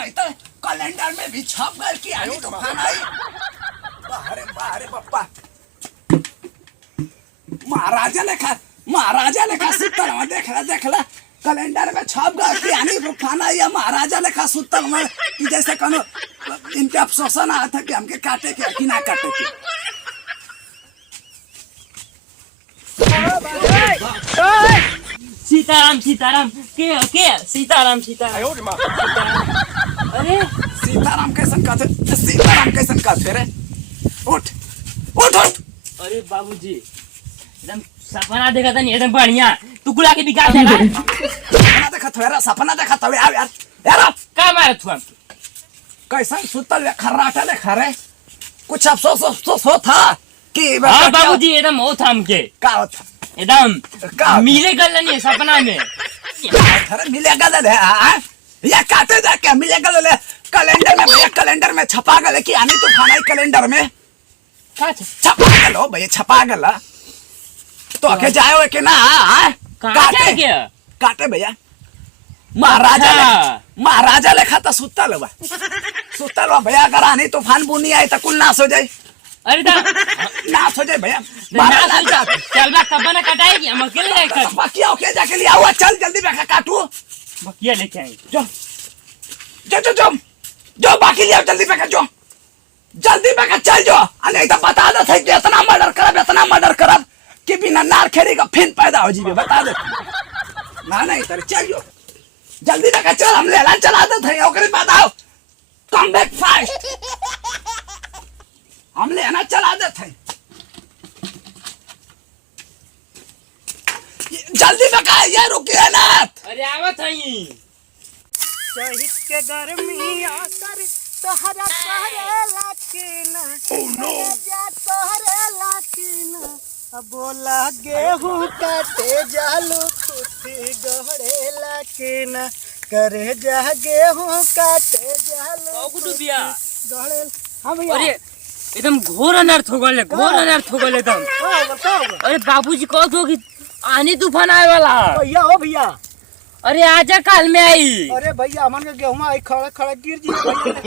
नहीं तो कैलेंडर में भी छप गए कि आनी तूफान आई। बाहरे बाहरे पप्पा महाराजा लेखा सुतल में देखला कैलेंडर में छप गए कि आनी तूफान आई। महाराजा लेखा सुतल में कि जैसे कनो इनके अफसोसन आया था कि हमके काटे के कि ना काटे के। सीताराम के सीताराम अरे सीताराम कैसन कहते रे। उठ उठ उठ। अरे बाबूजी एकदम सपना देखा था नहीं एकदम बढ़िया तू गुला के बिगाड़ देना। सपना देखा था यार का मारे तू हम कैसन सुतल खर्राटा ले खरे कुछ अफसोस हो था कि हाँ बाबूजी एकदम हो था हमके का होता एकदम मिले गल नहीं सपना में मिलेगा या काटे जाके मिलेगा कैलेंडर में भैया कैलेंडर में छपा गए कि आनी तूफान आई। कैलेंडर में छपा गल हो भैया छपा गल तो आके जाए कि ना काटे भैया महाराजा लेखा तो सुतल भैया अगर आनी तूफान बुनी आई तो कुल नाश हो जाए। अरे नाश हो जाए भैया चल बा कब ना कटाएगी हम अकेले जाए बकिया ओके जाके ले आओ चल जल्दी बेटा काटू बकिया लेके आए जो बाकी ले आओ जल्दी बेटा जल्दी बेटा चल जो नहीं तो बता दे कि इतना मर्डर करब कि बिना नार खेरी का फिन पैदा हो जीवे बता दे ना नहीं तेरे चल जो जल्दी बेटा चल हम लेला चला दे थे ओकरे बताओ कम बैक फास्ट हम लेना चला देते जल्दी बका ये रुकिए ना। अरे आवत हई शहीद के गर्मी आकर तोहरा करेला के ना जा तोहरा के ना बोला गेहूं काटे जालू खुशी गहरेला के ना करे जा गेहूं काटे जालू डूबिया गहरेल। हां भैया अरे एकदम घोर अनर्थ हो गए एकदम। अरे बाबूजी कहो तो कि आनी तूफान आए वाला भैया हो भैया। अरे आजा काल में आई। अरे भैया हमन के गेहूं आई खड़ा गिर जी।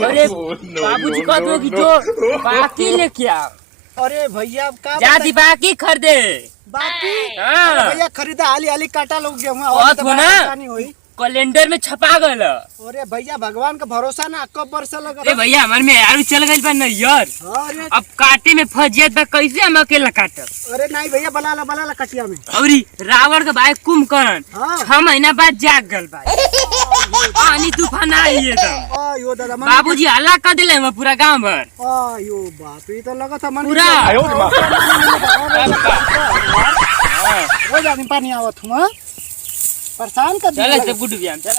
अरे बाबूजी कहो तो कि जो बाकी लेके आ। अरे भैया का जाती बाकी खरीदे बाकी हाँ। भैया खरीदा हाली काटा लोग गेहूं और तो ना नहीं हुई कैलेंडर में छपा गल। अरे भैया भगवान का भरोसा ना कब बरसा लगा। अरे भैया हमारे में यार चल गई बा नैयर अब काटे में फजियत बा कैसे हम अकेला काटब। अरे नहीं भैया बना ला कटिया में। अरे रावण का भाई कुंभकर्ण हाँ। 6 महीना बाद जाग गल भाई पानी तूफान आई एकदम। आयो दादा बाबूजी हल्ला कर दिले हम पूरा गांव भर। आयो बाप रे तो लगा था मन पूरा हो जानी पानी आवत हुआ परेशान कर दिया। चल गुड व्यायाम चल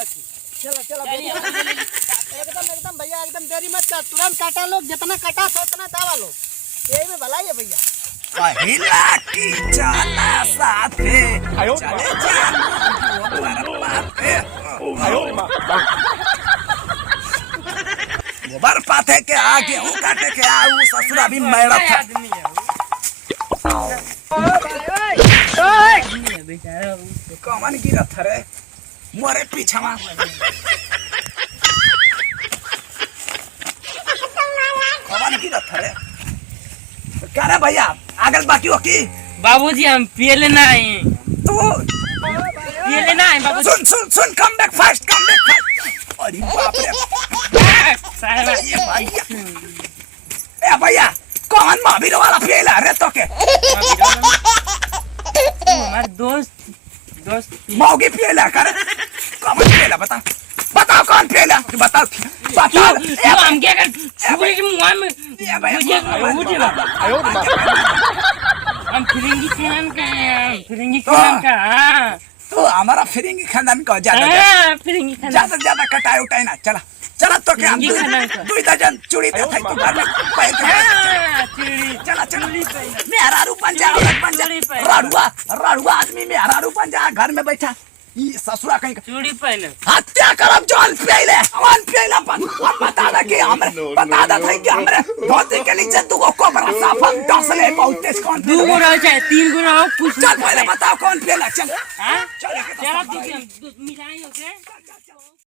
एकदम भैया एकदम देरी मत कर तुरंत काटा लोग जितना काटा सो उतना दावा लो यही में भलाई है भैया। पहिला की चला साथे चले जानो गोबर पाथे के आ गेहूं काटे के आ उ ससुरा भी मैड़ा था। कमन गिरत रे मोरे पीछा में कमन गिरत रे क्या रे भैया आगल बाकी हो की। बाबूजी हम पियले नहीं तू पियले नहीं बाबूजी। सुन कम बैक फास्ट अरे बाप रे ये भैया ए भैया कौन महावीर वाला पियला रे तो के हमारे दोस्त मौगी पियला कर कौन पियला बताओ कौन पियला बताओ हम क्या कर छुरी के मुंह में मुझे हम फिरेंगी खान का तो हमारा फिरेंगी खानदान का ज्यादा कटाई उठाई ना चला तो क्या दो दर्जन चूड़ी दे थाई तो घर में चला मेरा रूपन जा राड़ुआ आदमी मेरा रूपन जा घर में बैठा ये ससुरा कहीं चूड़ी पहने हत्या करब जौन पियले बता दे कि हमरे धोती के नीचे दुगो कोबरा साफा डसले बहुत तेज कौन 2 गुना चाहे 3 गुना हो कुछ चल पहले बताओ कौन पियला चल हां चल मिलाई ओके।